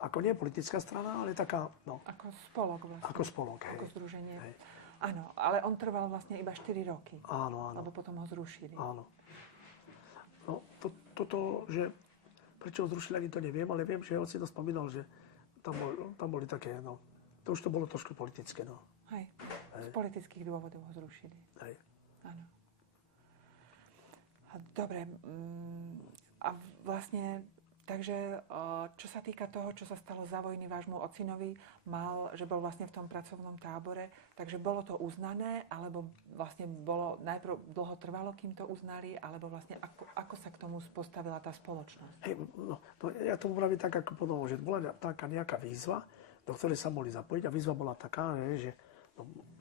Ako nie politická strana, ale taká, no. Ako spolok vlastne. Ako spolok, hej. Ako združenie. Hej. Áno, ale on trval vlastne iba 4 roky. Áno. Lebo potom ho zrušili. Áno. No, toto, že prečo ho zrušili, ani to neviem, ale viem, že otec to spomínal, že tam boli také, no. To už to bolo trošku politické, no. Hej. Z politických dôvodov ho zrušili. Hej. Áno. Dobre. A vlastne, takže čo sa týka toho, čo sa stalo za vojny vášmu ocinovi, že bol vlastne v tom pracovnom tábore, takže bolo to uznané, alebo vlastne bolo najprv dlho trvalo, kým to uznali, alebo vlastne ako sa k tomu postavila tá spoločnosť? Hej, no, ja tomu pravím tak, ako povedal, že bola taká nejaká výzva, do ktorej sa mohli zapojiť, a výzva bola taká, že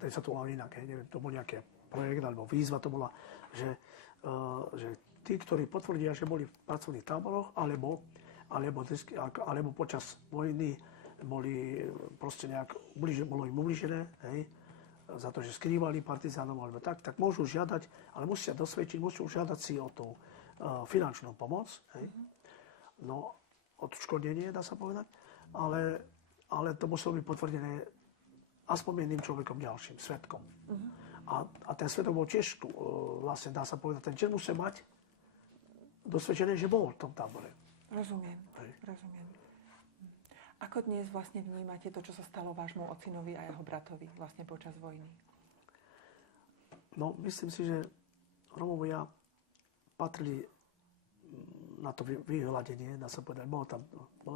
tady sa to volalo inak, neviem, to bol nejaký projekt, alebo výzva to bola, že tí, ktorí potvrdia, že boli v pracovných táboroch, alebo počas vojny boli proste nejak, bolo im ubližené, hej, za to, že skrývali partizánov, alebo tak môžu žiadať, ale musia dosvedčiť, môžu žiadať si o tú finančnú pomoc, hej, no, odškodnenie, dá sa povedať, ale to muselo byť potvrdené aspoň jedným človekom ďalším, svedkom. A ten svedok bol tiež, vlastne dá sa povedať, ten tiež musel mať dosvedčené, že bol v tom tábore. Rozumiem. Ako dnes vlastne vnímate to, čo sa stalo vášmu ocinovi a jeho bratovi vlastne počas vojny? No, myslím si, že Rómovia patrili na to vyhľadenie, dá sa povedať. Bol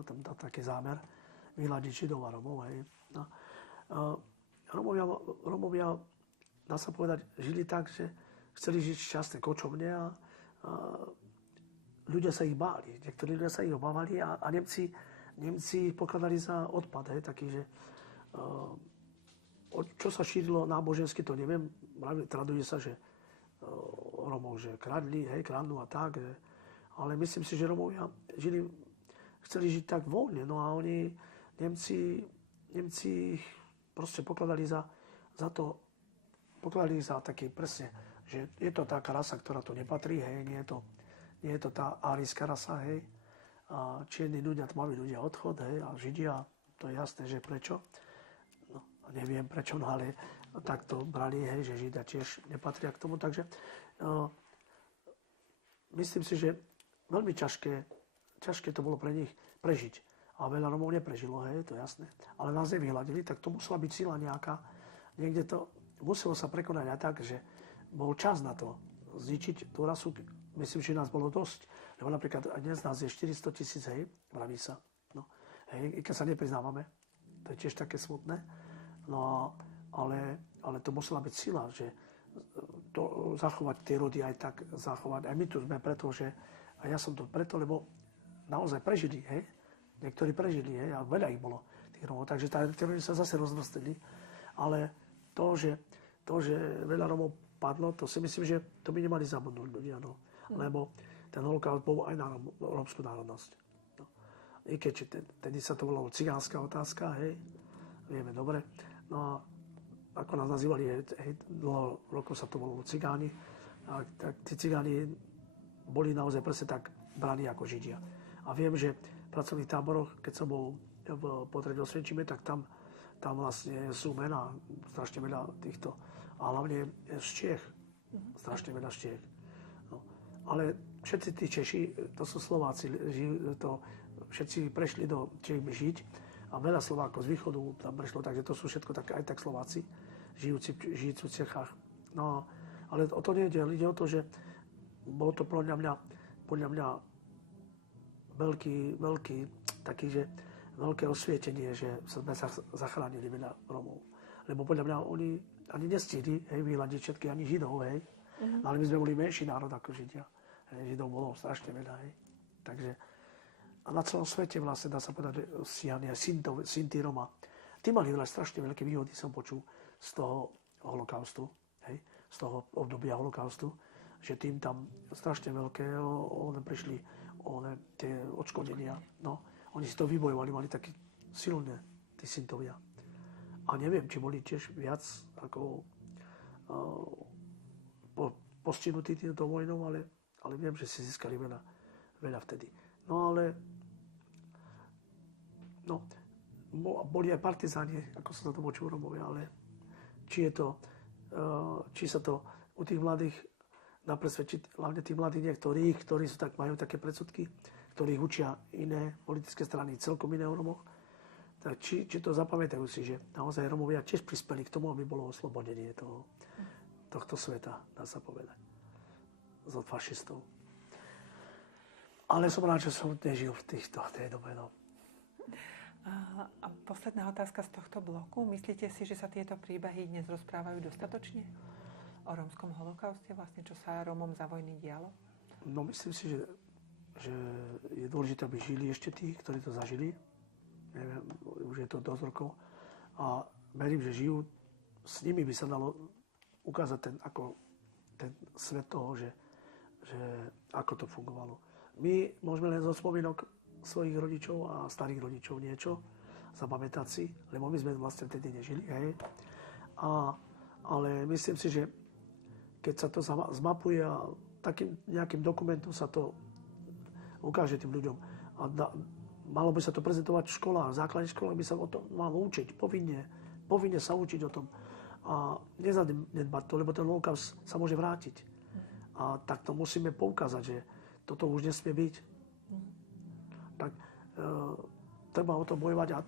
tam taký zámer vyhľadiť Židov a Rómov. No. Rómovia, dá sa povedať, žili tak, že chceli žiť šťastné kočovne a ľudia sa ich báli. Niektorí ľudia sa ich obávali a Nemci ich pokladali za odpad. Taký, že čo sa šírilo nábožensky, to neviem. Traduje sa, že Rómov, že kradnú a tak. Ale myslím si, že Rómovia chceli žiť tak voľne. No a Nemci ich proste pokladali za taký presne, že je to taká rasa, ktorá tu nepatrí, hej, nie je to tá árijská rasa, hej, a čierni ľudia, tmaví ľudia odchod, hej, a Židia, to je jasné, že prečo. No, neviem prečo, no ale tak to brali, hej, že Židia tiež nepatria k tomu, takže myslím si, že veľmi ťažké to bolo pre nich prežiť. A veľa Rómov neprežilo, hej, to je jasné. Ale nás nevyhľadili, tak to musela byť sila nejaká. Niekde to muselo sa prekonať aj tak, že bol čas na to zničiť tú rasu. Myslím, že nás bolo dosť. Lebo napríklad aj dnes nás je 400 000, hej, vraví sa. No, hej, i keď sa nepriznávame, to je tiež také smutné. No, ale to musela byť sila, že to zachovať tie rody aj tak zachovať. Aj my tu sme preto, že a ja som tu preto, lebo naozaj prežili, hej. Niektorí prežili, hej, a veľa ich bolo tých Rómov, takže tí Rómy sa zase rozvrstili. Ale to, že veľa Rómov padlo, to si myslím, že to by nemali zabudnúť ľudia, no. Lebo ten holokaust bol aj na rómsku národnosť. No. I keď tedy sa to volalo cigánska otázka, hej, vieme dobre. No a ako nás nazývali, hej, dlho rokov sa to volalo cigáni, a tak tí cigáni boli naozaj presne tak braní ako Židia. A viem, že v pracovných táboroch, keď som bol v Potrebe Osvienčime, tak tam vlastne sú mená, strašne veľa týchto, a hlavne z Čiech, strašne veľa z Čiech. No. Ale všetci tí Češi, to sú Slováci, všetci prešli do Čiech žiť a veľa Slovákov z východu tam prešlo, takže to sú všetko aj tak Slováci, žijúci v Čechách. No, ale o to nejde, ide o to, že bolo to podľa mňa veľký taký, že veľké osvietenie, že sme sa zachránili veľa Rómov. Lebo podľa mňa oni ani nestihli, hej, vyhľadiť všetky ani Židov, hej. Ale my sme boli menší národ ako Židia. Hej, Židov bolo strašne veľa, hej. Takže a na celom svete vlastne dá sa povedať, že stíhania Sinti Roma. Tí mali veľa strašne veľké výhody, som počul, z toho holokaustu, hej, z toho obdobia holokaustu, že tým tam strašne veľké prišli tie odškodenia. No, oni si to vybojovali, mali také silné, tí Sintovia. A neviem, či boli tiež viac ako postihnutí týmto vojnou, ale viem, že si získali veľa vtedy. No ale boli aj partizáni, ako sa to počul Rómovia, ale či sa to u tých mladých dá presvedčiť, hlavne tí mladí niektorých, ktorí majú také predsudky, ktorých učia iné politické strany, celkom iné o Rómoch, tak či to zapamätajú si, že naozaj Rómovia tiež prispeli k tomu, aby bolo oslobodenie tohto sveta, dá sa povedať, od fašistov. Ale som rád, že som nežil v tej dobe. No. A posledná otázka z tohto bloku. Myslíte si, že sa tieto príbehy dnes rozprávajú dostatočne o rómskom holokauste, vlastne čo sa Rómom za vojny dialo? No myslím si, že je dôležité, aby žili ešte tí, ktorí to zažili. Neviem, už je to dosť rokov. A verím, že žijú. S nimi by sa dalo ukázať ten svet toho, že ako to fungovalo. My môžeme len zo spomienok svojich rodičov a starých rodičov niečo zapamätať si, lebo my sme vlastne vtedy nežili. Hej. Ale myslím si, že keď sa to zmapuje a takým nejakým dokumentom sa to ukáže tým ľuďom a malo by sa to prezentovať v školách, v základných školách by sa o tom malo učiť, povinne sa učiť o tom a nezanedbať to, lebo ten holokaust sa môže vrátiť. A tak to musíme poukázať, že toto už nesmie byť. Tak treba o to bojovať a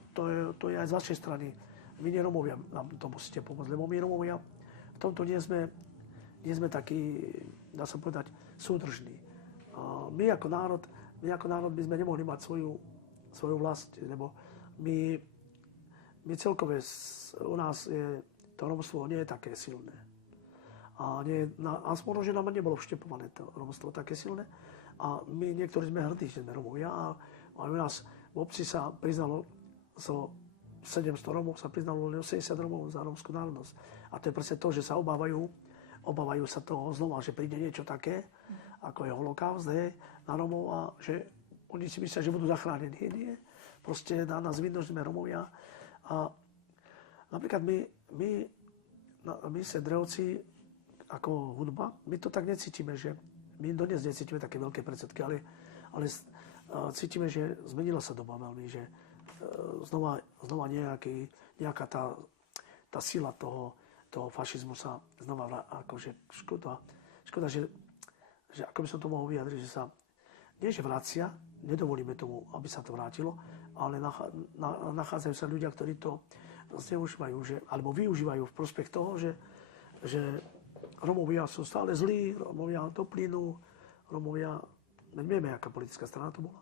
to je aj z vašej strany. Vy nie Rómovia nám to musíte pomôcť, lebo my Rómovia v tomto nie sme takí, dá sa povedať, súdržní. My ako národ by sme nemohli mať svoju vlast, lebo my celkové u nás to rómstvo nie je také silné. A aspoň, že nám nebolo vštepované to rómstvo také silné. A my niektorí sme hrdí, že sme Rómovia. A u nás v obci sa priznalo 700 Rómov, sa priznalo len 80 Rómov za rómsku národnosť. A to je presne to, že sa obávajú sa toho znova, že príde niečo také, ako je holokaust na Rómov a že oni si myslia, že budú zachránení. Nie. Proste na nás vidno, že sme Rómovia. A napríklad my Sedrevci, ako hudba, my to tak necítime, že my dodnes necítime také veľké predsudky, ale cítime, že zmenila sa doba veľmi, že znova nejaká tá sila toho fašizmu sa znova akože škoda, že ako by som to mohol vyjadriť, že sa nie že vracia, nedovolíme tomu, aby sa to vrátilo, ale nachádzajú sa ľudia, ktorí to zneužívajú, alebo využívajú v prospech toho, že Rómovia sú stále zlí, Rómovia to plynú, Rómovia, nevieme, aká politická strana to bola.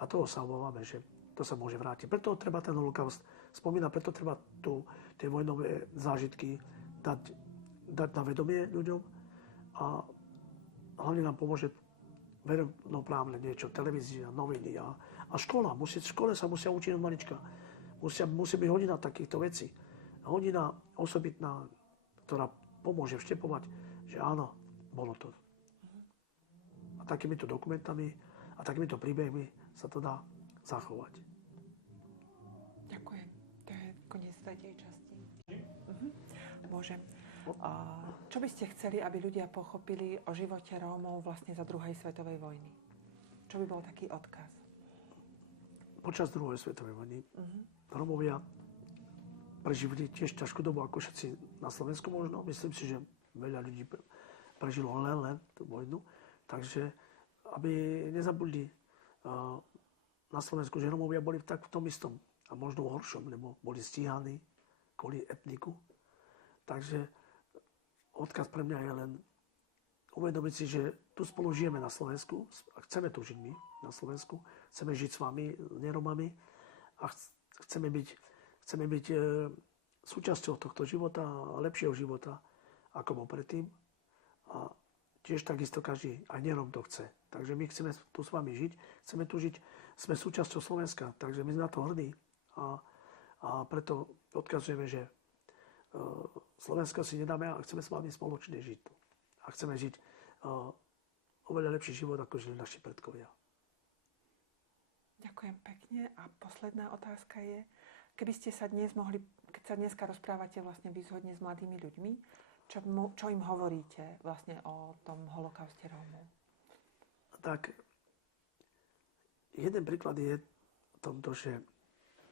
A toho sa obávame, že to sa môže vrátiť. Preto treba ten holokaust spomínať, preto treba tie vojnové zážitky dať na vedomie ľuďom a hlavne nám pomôže verejnoprávne niečo, televízia, noviny a škola. V škole sa musia učiť od malička. Musí byť hodina takýchto vecí. Hodina osobitná, ktorá pomôže vštepovať, že áno, bolo to. A takýmito dokumentami a takýmito príbehmi sa to dá zachovať. Ďakujem. To je koniec tretej časti. Môžem. Čo by ste chceli, aby ľudia pochopili o živote Rómov vlastne za druhej svetovej vojny? Čo by bol taký odkaz? Počas druhej svetovej vojny Rómovia prežili tiež ťažkú dobu, ako všetci na Slovensku možno. Myslím si, že veľa ľudí prežilo len tú vojnu. Takže, aby nezabudli na Slovensku, že Rómovia boli v tom istom a možno horšom, lebo boli stíhaní kvôli etniku. Takže odkaz pre mňa je len uvedomiť si, že tu spolu žijeme na Slovensku a chceme tu žiť my na Slovensku. Chceme žiť s vami, neromami a chceme byť súčasťou tohto života, lepšieho života, ako bol predtým. A tiež takisto každý, aj nerom to chce. Takže my chceme tu s vami žiť, chceme tu žiť, sme súčasťou Slovenska, takže my sme na to hrdí. A preto odkazujeme, že Slovensko si nedáme a chceme s vami spoločne žiť tu. A chceme žiť oveľa lepší život, ako žili naši predkovia. Ďakujem pekne. A posledná otázka je, keby ste sa dnes mohli, keď sa dneska rozprávate vlastne výzhodne s mladými ľuďmi, čo im hovoríte vlastne o tom holokauste Rómov? Tak, jeden príklad je tomto, že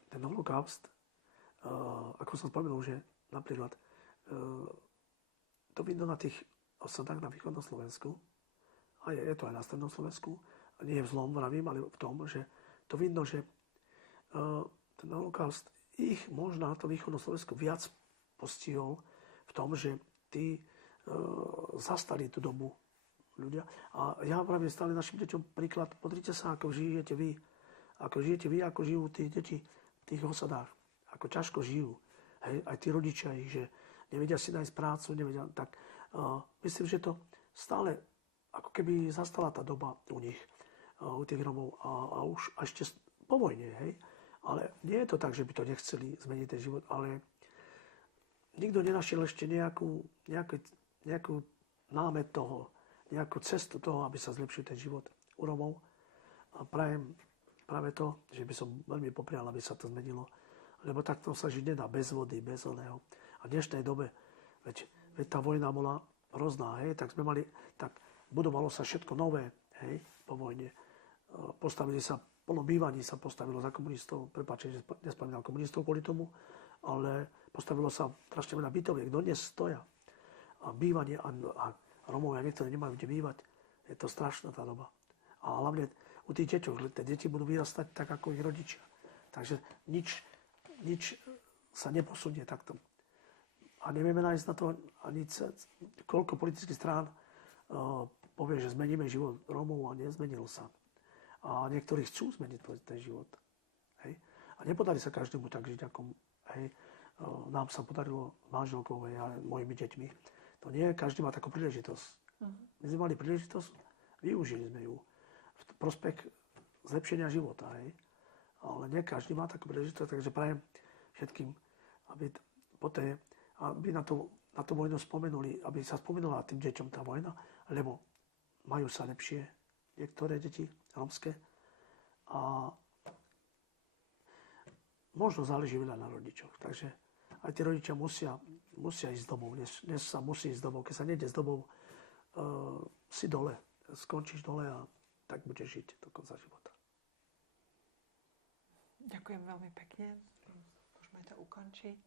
ten holokaust, ako som spomenul, že napríklad to vidno na tých osadách na východnom Slovensku, a je to aj na strednom Slovensku, a nie je v zlom, vravím, ale v tom, že to vidno, že ten holokaust ich možno na to východnom Slovensku viac postihol v tom, že tí zastali tú dobu ľudia. A ja vravím stále našim deťom príklad, pozrite sa, ako žijete vy, ako žijú tí deti v tých osadách, ako ťažko žijú. Hej, aj tí rodičia ich, že nevedia si nájsť prácu, nevedia, tak myslím, že to stále ako keby zastala tá doba u nich, u tých Romov a už ešte po vojne, hej. Ale nie je to tak, že by to nechceli zmeniť ten život, ale nikto nenašiel ešte nejakú námet toho, nejakú cestu toho, aby sa zlepšil ten život u Romov. A prajem práve to, že by som veľmi poprial, aby sa to zmenilo. Lebo takto sa žiť nedá bez vody, bez oného. A v dnešnej dobe, veď tá vojna bola hrozná, hej, tak budovalo sa všetko nové, hej, po vojne. Postavili sa, plno bývaní sa postavilo za komunistov, prepáčte, že nespomínal komunistov kvôli tomu, ale postavilo sa strašne veľa bytoviek, dodnes stoja. A bývanie a Romovia niektorí nemajú kde bývať. Je to strašná tá doba. A hlavne u tých deťoch, tie deti budú vyrastať tak, ako ich rodičia. Takže nič sa neposunie takto. A nevieme nájsť na to ani koľko politických strán povie, že zmeníme život Rómov a nezmenil sa. A niektorí chcú zmeniť ten život. Hej. A nepodarí sa každému tak žiť, ako nám sa podarilo s manželkou a mojimi deťmi. To nie, každý má takú príležitosť. My sme mali príležitosť, využili sme ju v prospech zlepšenia života. Hej. Ale nie každý má takú príležitosť, takže prajem všetkým, aby na tú vojnu spomenuli, aby sa spomenula tým deťom tá vojna, lebo majú sa lepšie niektoré deti rómske a možno záleží veľa na rodičoch. Takže aj tí rodičia musia ísť domov. Dnes sa musí ísť domov. Keď sa nejde z domov, si dole. Skončíš dole a tak budeš žiť do konca života. Ďakujem veľmi pekne. Môžeme to ukončiť.